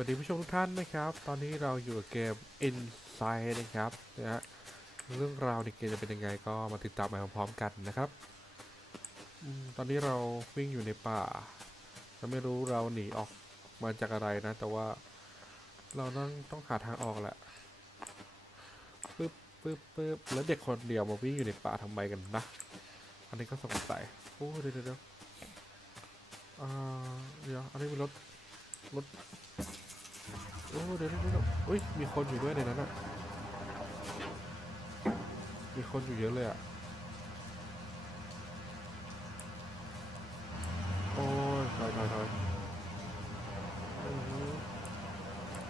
วัสดีผู้ชมทุกท่านนะครับ ตอนนี้เราอยู่กับเกม Inside นะครับนะฮะเรื่องราวในเกมจะเป็นยังไงก็มาติดตามไปพร้อมๆกันนะครับอตอนนี้เราวิ่งอยู่ในป่าเราไม่รู้เราหนีออกมาจากอะไรนะ แต่ว่าเราต้องต้องหาทางออกแหละปึ๊บปึ๊บปึ๊บแล้วเด็กคนเดียวมาวิ่งอยู่ในป่าทำไมกันนะ อันนี้ก็สงสัยโอ้เดี๋ยวเดี๋ยวเดี๋ยวอ่าเดี๋ยวอันนี้มีรถรถ โอ้เดี๋ยวเดี๋ยวเดี๋ยวอุ้ยมีคนอยู่ด้วยในนั้นอะมีคนอยู่เยอะเลยอะ โอ้ยถอยถอยถอยอือหือ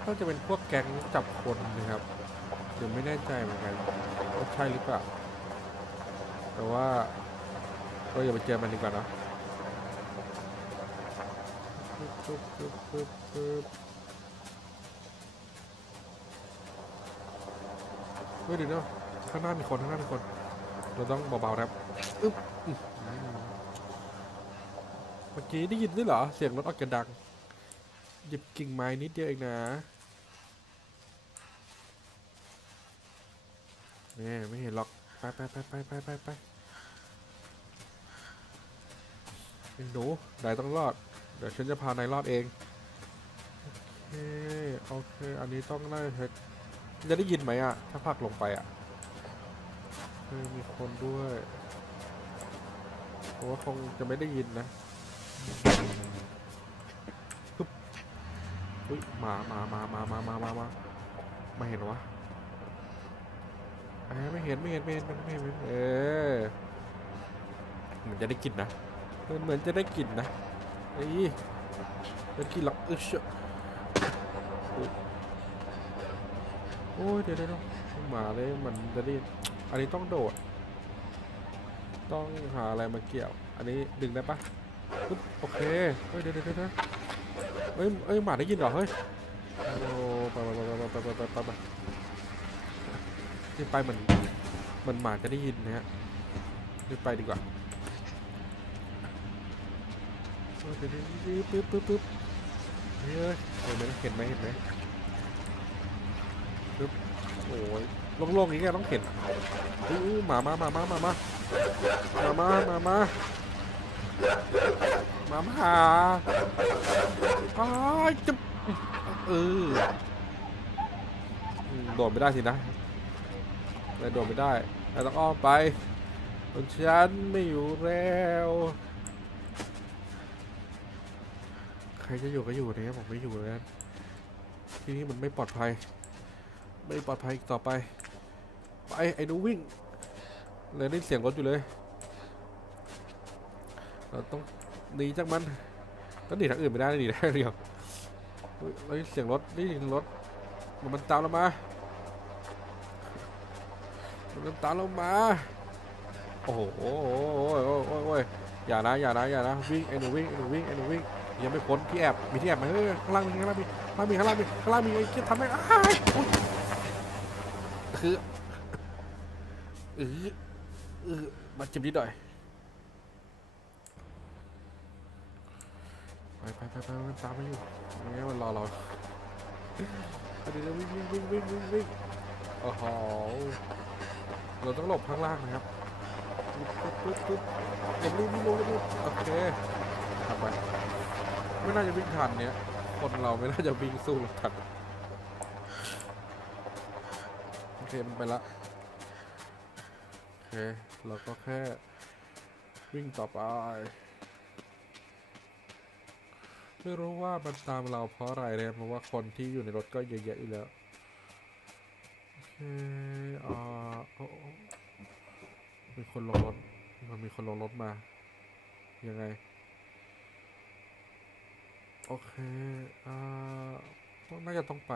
น่าจะเป็นพวกแก๊งจับคนนะครับเดี๋ยวไม่แน่ใจเหมือนกันว่าใช่หรือเปล่า แต่ว่าเราอย่าไปเจอมันดีกว่าเนอะปึ๊บปึ๊บปึ๊บปึ๊บปึ๊บ เฮ้ยเดี๋ยวเดี๋ยวข้างหน้ามีคนข้างหน้ามีคน เราต้องเบาๆนะครับอึ๊บอื้อหือเมื่อกี้ได้ยินด้วยเหรอ เสียงรถออกจะดัง หยิบกิ่งไม้นิดเดียวเองนะนี่ไม่เห็นหรอก ไปไปไปไปไปไปไปไอ้หนูนายต้องรอด เดี๋ยวฉันจะพานายรอดเอง โอเค โอเค อันนี้ต้องน่าจะเช็ค จะได้ยินไหมอะ ถ้าผลักลงไปอะเออมีคนด้วยผมว่าคงจะไม่ได้ยินนะฮึบอุ้ยมามามามามามามามาไม่เห็นเหรอวะเอ้ยไม่เห็นไม่เห็นไม่เห็นไม่เห็นไม่เห็นไม่เห็นเออเหมือนจะได้กลินนะเหมือนเหมือนจะได้กลินนะเอ้ยได้กลินหรอกอึ๊ชโอ้ย โอ้ยเดี๋ยวเดี๋ยวหมาเลยมันจะรีบอันนี้ต้องโดด ต้องหาอะไรมาเกี่ยว อันนี้ดึงได้ปะปึ๊บโอเคเฮ้ยเดี๋ยวเดี๋ยวเดเฮ้ยเฮ้ยหมาได้ยินเหรอเฮ้ยโอ้ไปไปไปไปไปไปไปนี่ไปเหมือนเหมือนหมาจะได้ยินนะฮะนี่ไปดีกว่าปึ๊บปึ๊บปึ๊บปึ๊บเฮ้ยเห็เห็นไหมเห็นไหม โอ้ยโล่งๆอย่างเงี้ยต้องเข็นอู้หมามามามามามามามามามามามาหาอ้ายจะเอออืมโดดไม่ได้สินะเลยโดดไม่ได้แต่ต้องอ้อมไปฉันไม่อยู่แล้วใครจะอยู่ก็อยู่นะครับผมไม่อยู่แล้วที่นี่มันไม่ปลอดภัย ไม่ปลอดภัยอีกต่อไป ไป ไอ้หนูวิ่ง เลยได้เสียงรถอยู่เลย เราต้องหนีจากมันต้องหนีทางอื่นไม่ได้หนีได้เดียวเฮ้ยเฮ้ยเสียงรถนี่เสียงรถมันมันตามเรามา มันตามเรามา โอ้โหโอ้โหโอ้ยโอ้ยโอ้ยอย่านะอย่านะอย่านะวิ่งไอ้หนูวิ่งไอ้หนูวิ่งไอ้หนูวิ่งยังไม่พ้นที่แอบมีที่แอบไหมเฮ้ยข้างล่างมีข้างล่างมีข้างล่างมีข้างล่างมีข้างล่างมีไอ้เกี้ยทำไมอ้ายอุ๊ย คือเออเออมาเจ็บนิดหน่อยไปไปไปไปมันตามมาอยู่ไม่งั้นมันรอเราเดี๋ยวเดี๋ยววิ่งวิ่งวิ่งวิ่งวิ่งวิ่งโอ้โหเราต้องหลบข้างล่างนะครับปึ๊บปึ๊บปึ๊บปึ๊บหลบรีบรีบรีบรีบโอเคทำไปไม่น่าจะวิ่งทันเนี้ยคนเราไม่น่าจะวิ่งสู้รถทัน โอ เคมันไปละโอเคเราก็แค่วิ่งต่อไป ไม่รู้ว่ามันตามเราเพราะอะไรเลยเพราะว่าคนที่อยู่ในรถก็เยอะแยะอยู่แล้ว โอเคอ่าโอ้โอ้มีคนลงรถ มันมีคนลงรถมา ยังไง โอเค อ่าต้องน่าจะต้องไป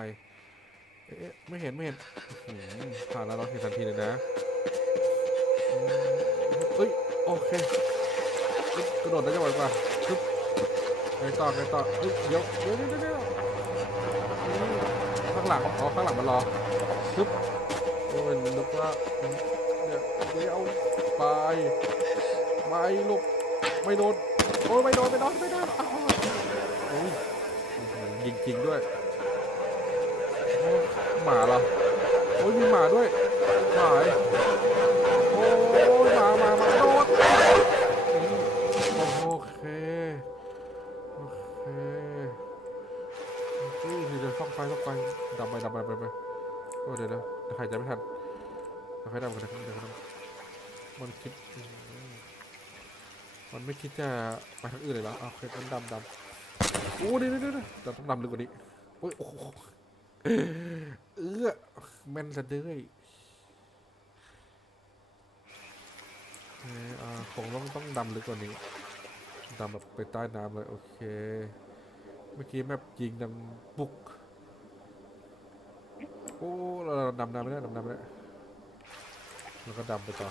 เอ๊ะไม่เห็นไม่เห็นอื้อหือผ่านแล้วเราเห็นทันทีเลยนะอืมเอ้ยโอเคเอ้ยกระโดดได้จังหวะกว่าปึ๊บไงต่อไงต่อเอ้ยเดี๋ยวเดี๋ยวเดี๋ยวเดี๋ยวอืมข้างหลังอ๋อข้างหลังมันรอปึ๊บโอ้ยนึกว่าเดี๋ยวเดี๋ยวไปไม่ลูกไม่โดนโอ้ยไม่โดนไม่โดนไม่โดนอ้าวโอ้ยอื้อหือยิงจริงด้วย หมาเหรอโอ้ยมีหมาด้วยหมาโอ้ยหมาหมาหมาโดดโอเคโอเคอุ้เดี๋ยวส่องไฟส่องไฟดับไปดับไปดับไปโอ้เดี๋ยวเดี๋ยวเดี๋ยใครจะไม่ทันเดี๋ยวใครดับกันเดี๋ยวใครดับมันคิดมันไม่คิดจะไปทางอื่นเลยหรออ้าวโอเคมันดำดำโอ้เดี๋ยวเดี๋ยวเดี๋ยวต้องดำลึกกว่านี้โอ้ยโอ้ เออแม่นซะด้วยเอออ่าคงต้องต้องดำลึกกว่านี้ดำแบบไปใต้น้ำเลย โอเค เมื่อกี้แมปยิงดังปุก โอ้เราดำน้ำไม่ได้ดำน้ำไม่ได้แล้วก็ดำไปต่อ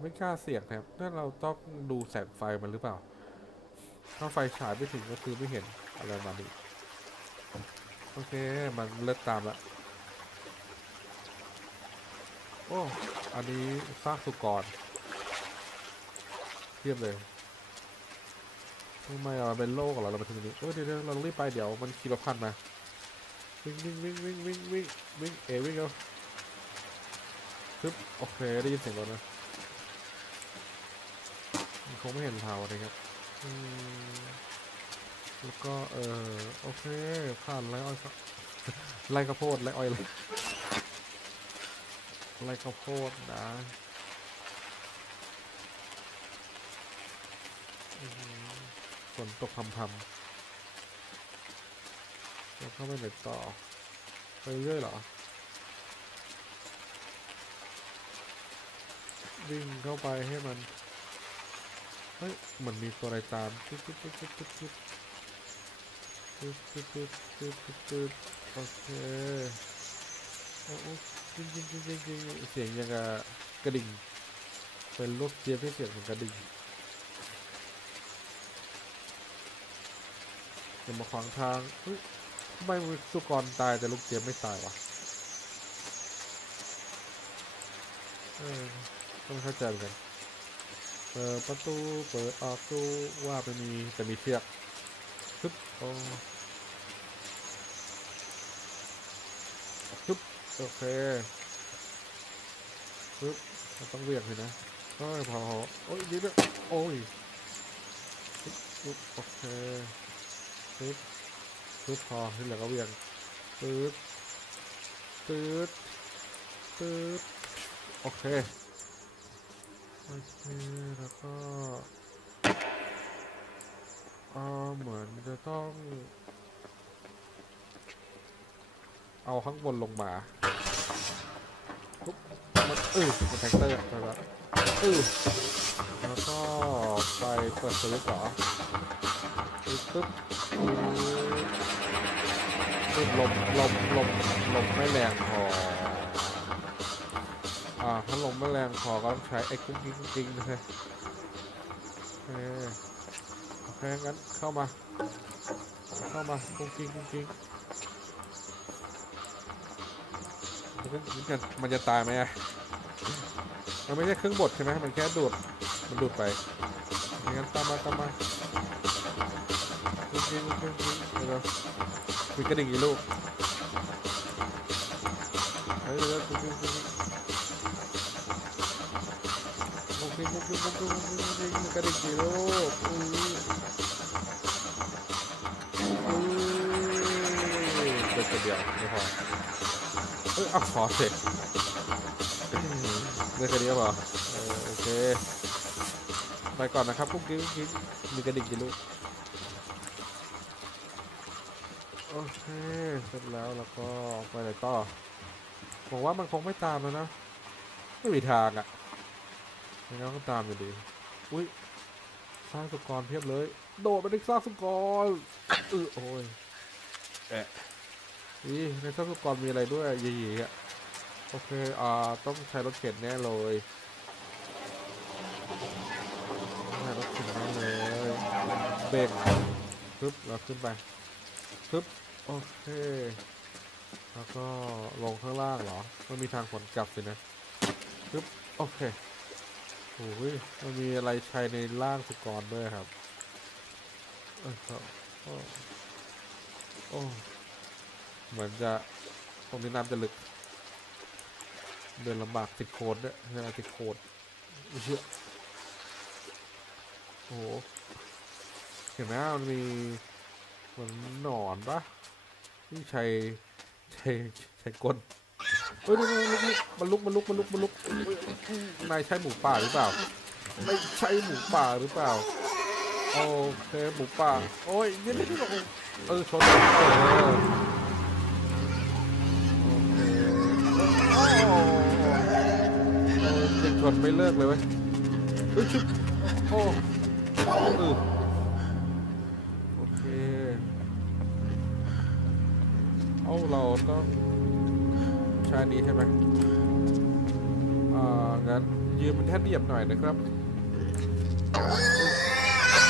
ไม่กล้าเสี่ยงนะครับนั่นเราต้องดูแสงไฟมันหรือเปล่า ถ้าไฟฉายไม่ถึงก็คือไม่เห็นอะไรมาณนี้ โอเค มันเลิกตามละโอ้ อันนี้ซากสุกรเทียบเลยทำไมเราเป็นโลกเหรอเรามาถึงตรงนี้เออเดี๋ยวเดี๋ยวเราต้องรีบไปเดี๋ยวมันขี่รถพันมาวิ่งวิ่งวิ่งวิ่งวิ่งวิ่งวิ่งเอวิ่งเอาปึ๊บโอเคได้ยินเสียงรถนะมันคงไม่เห็นเราเลยครับอืม แล้วก็เออโอเคผ่านไรอ้อยครับไรข้าวโพดไรอ้อยไรไรข้าวโพดนะฝนตกพำพำแล้วเข้าไปไหนต่อ ไปเรื่อยเหรอ วิ่งเข้าไปให้มัน เฮ้ย เหมือนมีตัวอะไรตามตึ๊ดตึ๊ดตึ๊ดตึ๊ด ตึ๊ดตึ๊ดตึ๊ดตึ๊ดตึ๊ดตึ๊ดตึ๊ดตึ๊ดโอเคโอ้โอ้จริงจริงจริงจริงจริงเสียงยังกับกระดิ่ง เป็นลูกเจี๊ยบที่เสียงเหมือนกระดิ่งจะมาขวางทางเฮ้ยทำไมสุกรตายแต่ลูกเจี๊ยบไม่ตายวะเออต้องเข้าใจเหมือนกันเปิดประตู เปิดออกตู้ว่าไปมีแต่มีเชือก โอ้ปึ๊บโอเคปึ๊บต้องเวียงเลยนะโอ้ยพอโอ้ยดีด้วยโอ้ยปึ๊บปึ๊บโอเคปึ๊บปึ๊บพอที่เหลือก็เวียงปึ๊บปึ๊บปึ๊บโอเคโอเคแล้วก็ เออเหมือนจะต้อง เอาข้างบนลงมาปุ๊บมันเออมันแท็กเตอร์ไปละเออแล้วก็ไปเปิดสวิตช์เหรอปึ๊บปึ๊บปึ๊บลมลมลมลมไม่แรงพออ่าถ้าลมไม่แรงพอก็ต้องใช้ไอ้กุ้งกิ้งกุ้งกิ้งนะฮะโออ เคงั้นเข้ามา เข้ามากุ้งกิ้งกุ้งกิ้งมันจะมันจะตายไหมอะมันไม่ใช่เครื่องบดใช่ไหมมันแค่ดูด มันดูดไปงั้นตามมาตามมากุ้งกิ้งกุ้งกิ้งเดี๋ยวๆมีกระดิ่งกี่ลูกเฮ้ยเดี๋ยวๆกุ้งกิ้งกุ้งกิ้งกุ้งกิ้งกุ้งกิ้งกุ้งกิ้งกุ้งกิ้งกุ้งกิ้งมีกระดิ่งกี่ลูกอุ้ยอุ้ยเป็น ตัวเดียวไม่พอเอ้ยเอาขอเสร็จเล่นแค่นี้พอเออโอเค ไปก่อนนะครับกุ๊กกิ๊กกิ๊กมีกระดิ่งกี่ลูกโอเค เสร็จแล้วแล้วก็ไปไหนต่อบอกว่ามันคงไม่ตามแล้วนะ ไม่มีทางอะ่ะยังไงก็ตามอยู่ดี อุ้ยสร้างสุกรเพียบเลย โดดไปในสร้างสุกรเออโอ้ยแอะ อีในสร้างสุกรมีอะไรด้วยยี่ๆอะโอเค อ่า ต้องใช้รถเข็นแน่เลยใช้รถเข็นแน่เลยเบรกปึ๊บเราขึ้นไปปึ๊บโอเค แล้วก็ลงข้างล่างเหรอ มันมีทางขนกลับสินะปึ๊บโอเคโอ้ยมันมีอะไรใช้ในร่างสุกรด้วยครับ เออครับโอ้โอ้ เหมือนจะตรงนี้น้ำจะลึก เดินลำบากติดโคลนด้วยเวลาติดโคลนอุ๊ยเหี้ยโอ้โหเห็นไหมมันมีเหมือนหนอนปะที่ใช้ใช้ใช้ก้นเฮ้ยมันลุกมันลุกมันลุกมันลุกมันลุกนายใช่หมูป่าหรือเปล่า ไม่ใช่หมูป่าหรือเปล่าโอเคหมูป่าโอ้ยนี่ไม่ใช่หรอกเออชนเออ ยังชนไม่เลิกเลยเว้ยเฮ้ยชุบโอ้เออโอเค เอาเราต้องใช้อันนี้ใช่ไหมอ่างั้นยืมมันแท่นเหยียบหน่อยนะครับ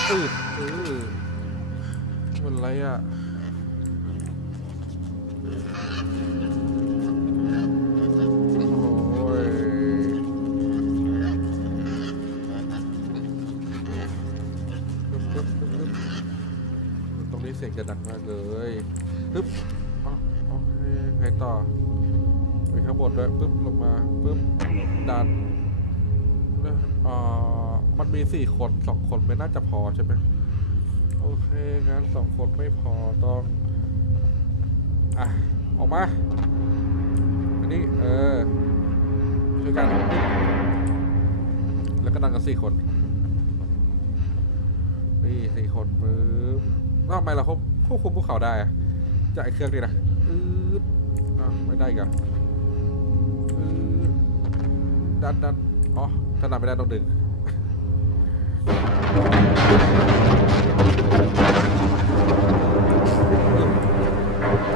เออเออมันอะไรอะ จะดังมากเลยปึ๊บโอเคไงต่อ ไปข้างบนด้วยปึ๊บลงมาปึ๊บดันแล้วอ่ามันมีสี่คนสองคนไม่น่าจะพอใช่ไหมโอเคงั้นสองคนไม่พอต้องอะออกมาอันนี้เออช่วยกันแล้วก็ดันกันสี่คนนี่สี่คนปึ๊บแล้วทำไมเราควบ ควบคุมพวกเขาได้อะจากไอ้เครื่องนี้นะอืดอะไม่ได้อีกันดันดันอ๋อถ้าดันไม่ได้ต้องดึงท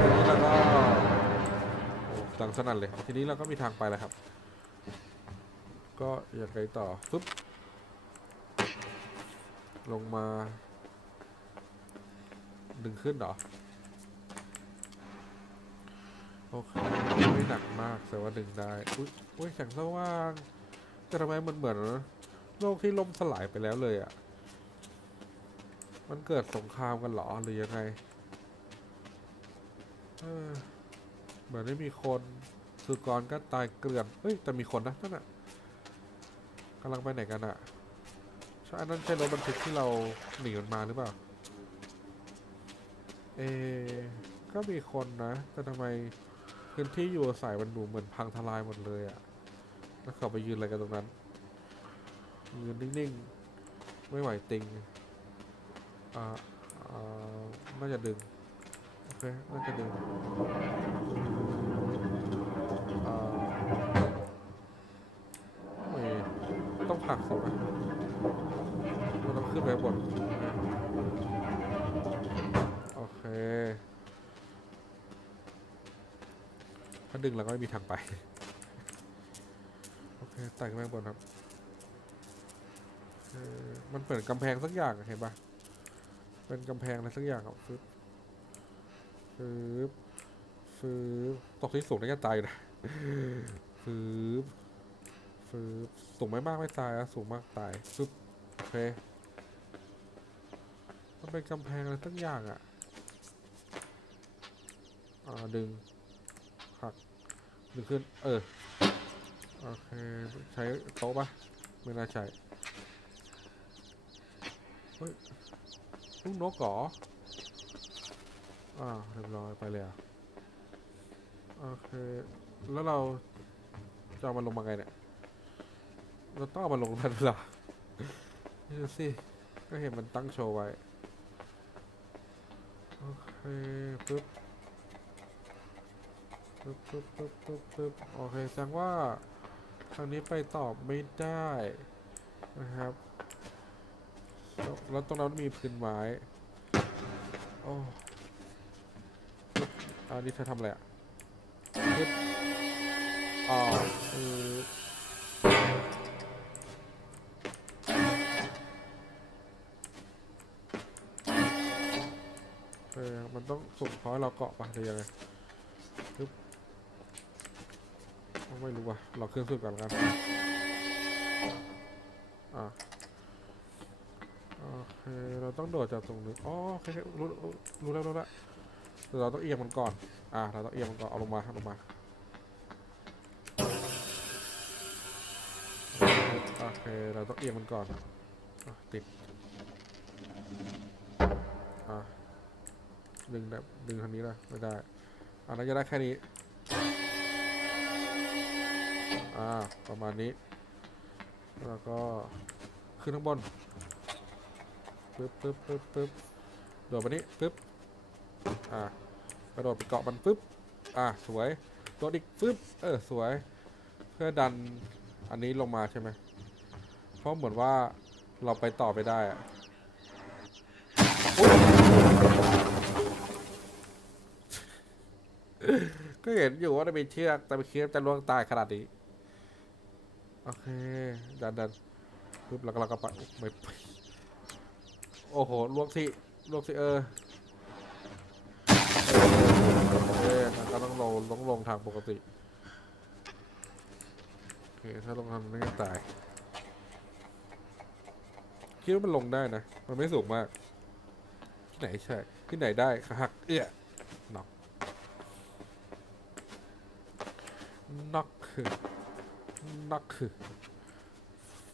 ีนี้เราก็โอ้ดังสนั่นเลย ทีนี้เราก็มีทางไปแล้วครับ ก็อยางไรต่อฟึบลงมา ดึงขึ้นเหรอ โอเค ไม่หนักมากแต่ว่าดึงได้ อุ้ยอุ้ยแสงสว่างแต่ทำไมมันเหมือนโลกที่ล่มสลายไปแล้วเลยอะ่ะ มันเกิดสงครามกันหรอหรือยังไงเออเหมือนไม่มีคนสุกรก็ตายเกลื่อน เฮ้ย แต่มีคนนะนั่นอะกำลังไปไหนกันอะใช่อันนั้นใช่รถบรรทุกที่เราหนีมันมาหรือเปล่า เอ ก็มีคนนะ แต่ทำไมพื้นที่อยู่อาศัยมันดูเหมือนพังทลายหมดเลยอะ่ะ แล้วเขาไปยืนอะไรกันตรงนั้น ยืนนิ่งๆ ไม่ไหวติง อ่า อ่า น่าจะดึง โอเค น่าจะดึง ถ้าดึงเราก็ไม่มีทางไป โอเคไต่ขึ้นไปบนครับมันเปิดกำแพงสักอย่างเห็นปะเป็นกำแพงอะไรสักอย่างครับฟึบฟึบฟึบตกที่สูงน่าจะตายอยู่นะฟึบฟึบสูงไม่มากไม่ตายอะสูงมากตายฟึบโอเคมันเป็นกำแพงอะไรสักอย่างอะอ่าดึง ดึงขึ้น เออ โอเค ใช้โต๊ะปะไม่น่าใช่เฮ้ยลูกนกเหรออ่าเรียบร้อยไปเลยอะโอเค แล้วเราจะามันลงมาไงเนี่ย เราต้องเอามันลงทันเวลานี่ดูสิ ก็เห็นมันตั้งโชว์ไว้ โอเค ปึ๊บ ปึ๊บปึ๊บปึ๊บปึ๊บปึ๊บโอเคแสดงว่าทางนี้ไปต่อไม่ได้นะครับแล้วตรงนั้นมีพื้นไม้ โอ้อันนี้เธอทำอะไรอะอ๋อคือเออ มันต้องส่งคอยเราเกาะปะหรือยังไง ไม่รู้ว่ะเราเครื่องสุดก่อนกันอะโอเคเราต้องโดดจากตรงนี้อ๋อโอเครู้รู้แล้วรู้แล้วเราต้องเอียงมันก่อน อ่าเราต้องเอียงมันก่อน เอาลงมาลงมาโอเคเราต้องเอียงมันก่อนอติดอะดึงแบบดึงทางนี้ละไม่ได้อันนั้นจะได้แค่นี้ อ่า ประมาณนี้ แล้วก็ขึ้นข้างบนปึ๊บปึ๊บปึ๊บปึ๊บโดดมานี้ปึ๊บ อ่ากระโดดไปเกาะมันปึ๊บ อ่าสวย โดดอีกปึ๊บ เออ สวย เพื่อดันอันนี้ลงมาใช่ไหม เพราะเหมือนว่าเราไปต่อไปได้อะก็เห็นอยู่ว่าจะมีเชือกแต่ไม่คิดจะล่วงตายขนาดนี้ โอเค ดันดันปึ๊บแล้วก็เราก็ไปไปโอ้โหลวกสิลวกสิเออเออมันก็ต้องลงต้องลงทางปกติ โอเค ถ้าลงทางนี้ก็ตาย คิดว่ามันลงได้นะ มันไม่สูงมาก ที่ไหนใช่ ที่ไหนได้หัก เอื้อน็อกน็อกคือ น็อกคือ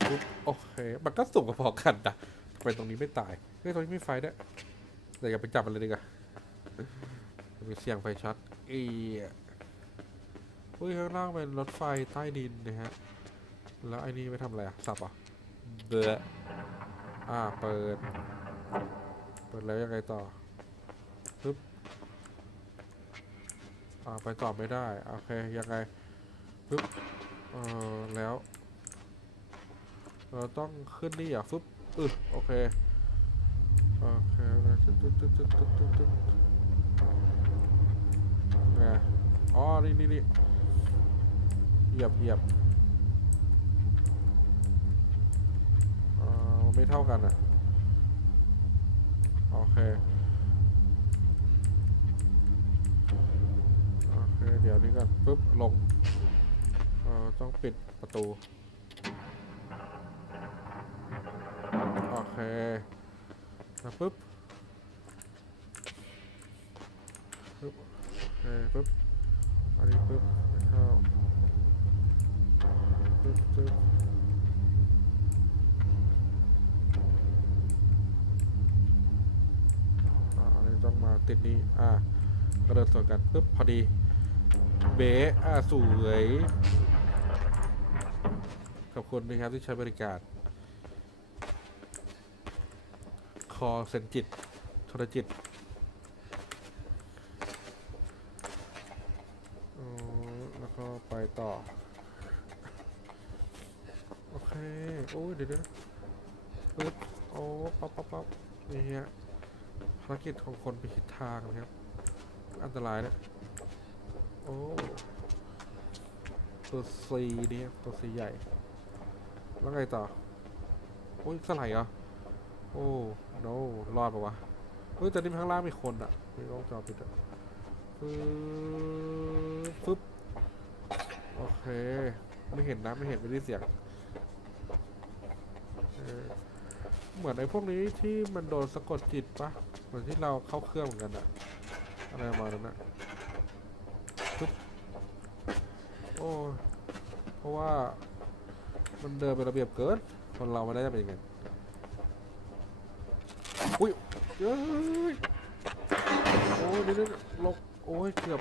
ปุ๊บโอเค มันก็สูงพอๆกันนะทำไมตรงนี้ไม่ตายเฮ้ยตรงนี้ไม่ไฟด้วยแต่อย่าไปจับมันเลยดีกว่ามีเสียงไฟช็อตอีอุ้ยข้างล่างเป็นรถไฟใต้ดินนะฮะ แล้วไอ้นี่ไปทำอะไรอะสับเหรอะเดืออ่า เปิด เปิดแล้วยังไงต่อปึ๊บ อ่า ไปต่อไม่ได้ โอเค ยังไงปึ๊บ เออแล้ว เราต้องขึ้นนี่อะฟึบอึโอเค โอเคแล้วตึ๊ดตึ๊ดตึ๊ดตึ๊ดตึ๊ดตึ๊ดตึ๊ดไงอ๋อ นี่นี่นี่เหยียบเหยียบเออไม่เท่ากันอะ โอเค โอเค เดี๋ยวนี้ก่อนปึ๊บ ลง ต้องปิดประตู โอเคแล้วปุ๊บปุ๊บโอเคปุ๊บอันนี้ปุ๊บไม่เข้าปุ๊บปุ๊บอันนี้ต้องมาติดนี้ อ่าก็เดินสวนกันปุ๊บพอดี เบะอ่าสวย ขอบคุณนะครับที่ใช้บริการ คอเซนจิตโทรจิตอ๋อแล้วก็ไปต่อ โอเค โอ้ยเดี๋ยวเดี๋ยวปึ๊บโอ้ปั๊บปั๊บปั๊บนี่ฮะภารกิจของคนไปผิดทางนะครับ อันตรายนะโอ้ตัวซีเนี่ยตัวซีใหญ่ แล้วไงต่อโอ้ยสไลด์เหรอ โอ้ no รอดปะวะเฮ้ยแต่นี่ข้างล่างมีคนอะมีกล้องจอปิดอะปึ๊บปึ๊บโอเค ไม่เห็นนะ ไม่เห็นไม่ได้เสียงเออเหมือนไอ้พวกนี้ที่มันโดนสะกดจิตปะเหมือนที่เราเข้าเครื่องเหมือนกันอะอะไรมาณนั้นะปึ๊บโอ้เพราะว่า มันเดินเป็นระเบียบเกินคนเราไม่ได้จะเป็นยังไงอุ้ยเอ้ยโอ้ยเดี๋ยวนี้ลกโอ้ยเกือบ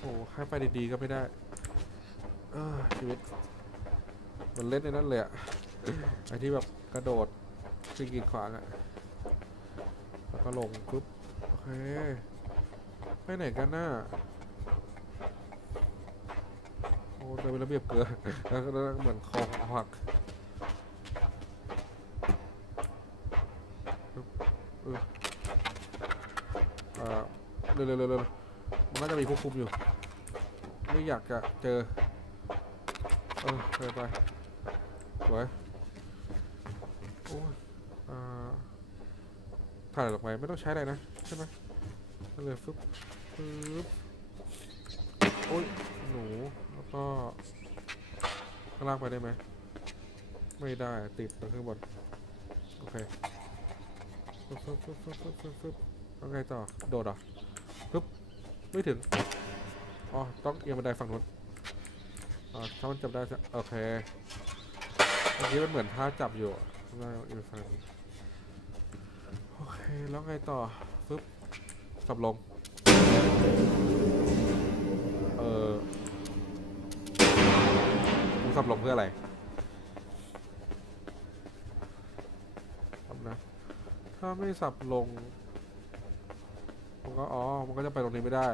โอ้ให้ไปดีๆก็ไม่ได้เออชีวิตมันเล่นในนั้นเลยอะไอที่แบบกระโดดสิ่งกีดขวางอะแล้วก็ลงปุ๊บโอเคไปไหนกันน่ะ อ้เดินเป็นระเบียบเกินแล้วก็เหมือนคอหักเอออ่าเร็วเร็วเร็วเร็วมันน่าจะมีควบคุมอยู่ ไม่อยากจะเจอ เออไปไปสวยโอ้ยอ่าถ่ายออกไปไม่ต้องใช้อะไรนะ ใช่ไหมเลยฟึบฟึบโอ้ยหนูแล้ว ก็ข้างล่างไปได้ไหม ไม่ได้ติดตรงข้างบน โอเคฟึบฟึบฟึบฟึบฟึบฟึบฟึบแล้วไงต่อ โดดเหรอปึ๊บไม่ถึง อ๋อ ต้องเอียงบันไดฝั่งนู้นอ๋อถ้ามันจับได้จะโอเคเมื่อกี้มันเหมือนท่าจับอยู่อะว่าเอียงฝั่งนู้โอเค แล้วไงต่อปึ๊บสับลง เออ สับลงเพื่ออะไรทำนะถ้าไม่สับลง มันก็อ๋อ มันก็จะไปตรงนี้ไม่ได้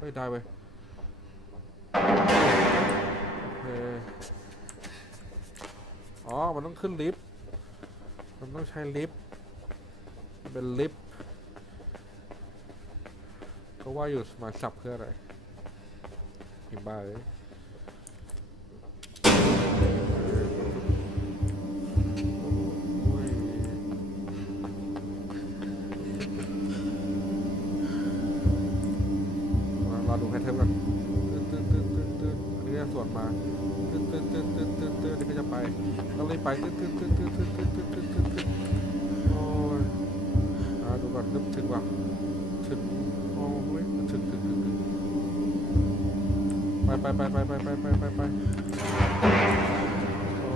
ไม่ได้เว้ยโอเคอ๋อ มันต้องขึ้นลิฟต์ มันต้องใช้ลิฟต์ เป็นลิฟต์ ก็ว่าอยู่มาสับเพื่ออะไรอิบ้าเลย ต้องรีบไปตื้นตื้นตื้นตื้นตื้นตื้นตื้นตื้นตื้นตื้นโอ้ยอาดูก่อนนึกถึงว่าถึงโอ้ยถึงถึงถึงถึงไปไปไปไปไปไปไปไปไปโอ้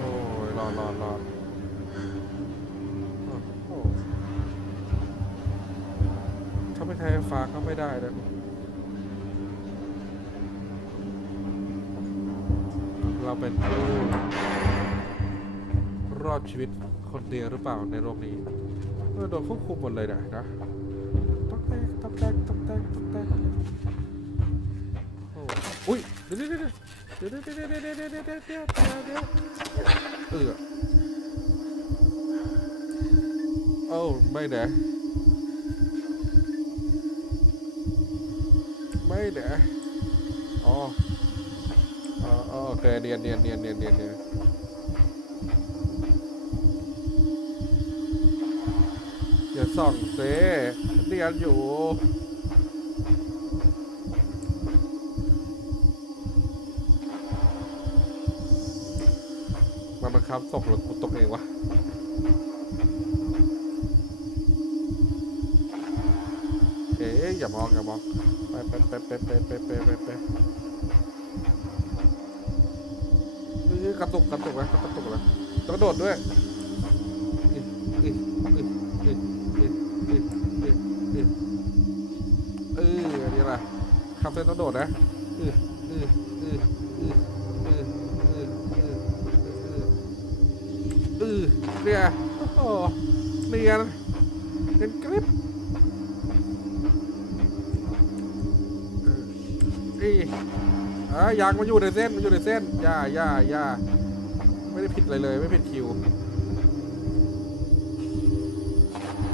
ยรอรอรอโอ้ถ้าไม่ใช้ไฟฟ้าก็ไม่ได้เลยเราเป็นผู้ อดชีวิตคนเดียวหรือเปล่าในโลกนี้โดนควบคุมหมดเลยนะนะต๊อกแตกต๊อกแตกต๊อกแตกต๊อกแตกโอ้อุ้ยเดี๋ยวเดี๋ยวเดี๋ยวเดี๋ยวเดี๋ยวเดี๋ยวเดี๋ยวเดี๋ยวเดี๋ยวเดี๋ยวเออโอ้ไม่เด้ไม่เด้อ๋ออ๋ออ๋อโอเคเนียนเนียนเนียนเนียนเนียน ส่องเซเนียนอยู่มันบังคับตกหรือกูตกเองวะเอ๊ะอย่ามองอย่ามอง ไปไปไปไปไปไปไปไปไปกระตุกกระตุกนะกระตุกนะกระโดดด้วย เซนต้องโดดนะอืออืออืออืออืออืออือเนี่ยโอ้โหเนียนเนีนกริบอีอ่ายางมันอยู่ในเส้นมันอยู่ในเส้นย่าย่าย่าไม่ได้ผิดอะไรเลย ไม่ผิดคิว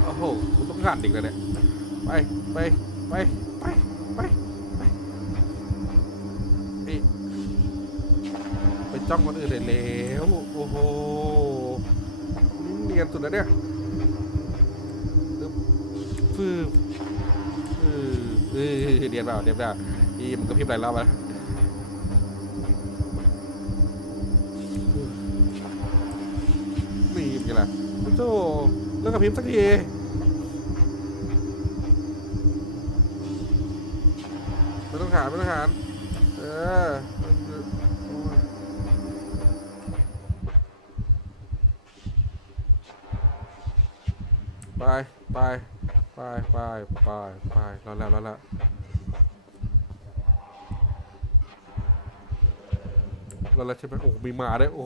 โอ้โหต้องหันอีกแล้เนี่ยไปไปไป จ้องคนอื่นเลยแล้วโอ้โหเนียนสุดแล้วเนี่ยปึ๊บฟืบฟืบเออเนียนเปล่าเนียนเปล่าอีมันก็พริบหลายรอบแล้วนี่เป็นไงล่ะโอ้เลิกกับพิมพ์สักทีไม่ต้องหาไม่ต้องหาเออโอ้ย ไปไปไปไปไปไปรอแล้วรอแล้วรอแล้วใช่ไหมโอ้มีหมาด้วยโอ้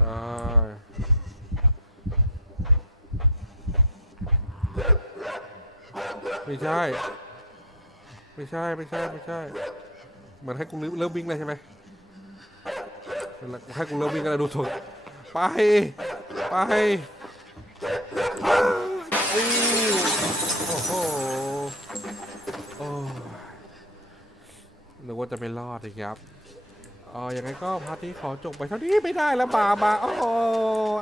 อ่าไม่ใช่ ไม่ใช่ ไม่ใช่ ไม่ใช่เหมือนให้กูเริ่มวิ่งเลยใช่ไหม ให้กูเริ่มวิ่งกันเลยดูถูกไป ไปโอ้โหโอ้นึกว่าจะไม่รอดอีกครับอ๋อยังไงก็พาร์ทนี้ขอจบไปเท่านี้ไม่ได้แล้วมามาโอ้โห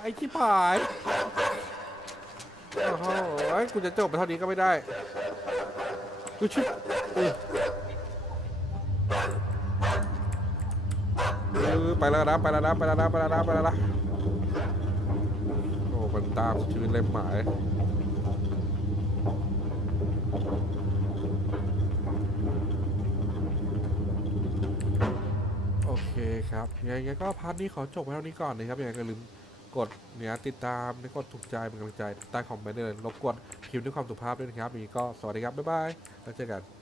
ไอ้ขี้ผายโอ้โหไอ้ยกูจะจบไปเท่านี้ก็ไม่ได้กูชิบเออเออ ไปแล้วนะไปแล้วนะไปแล้วนะไปแล้วนะไปแล้วนะโอ้มันตามชีวิตเล่มหมายโอเคครับยังไงก็พาร์ทนี้ขอจบไว้เท่านี้ก่อนนะครับยังไงก็อย่าลืมกดเนี่ยติดตามและกดถูกใจเป็นกำลังใจใต้คอมเมนต์เลยรบกวนพิมพ์ด้วยความสุภาพด้วยนะครับอย่างนี้ก็สวัสดีครับบ๊ายบายแล้วเจอกัน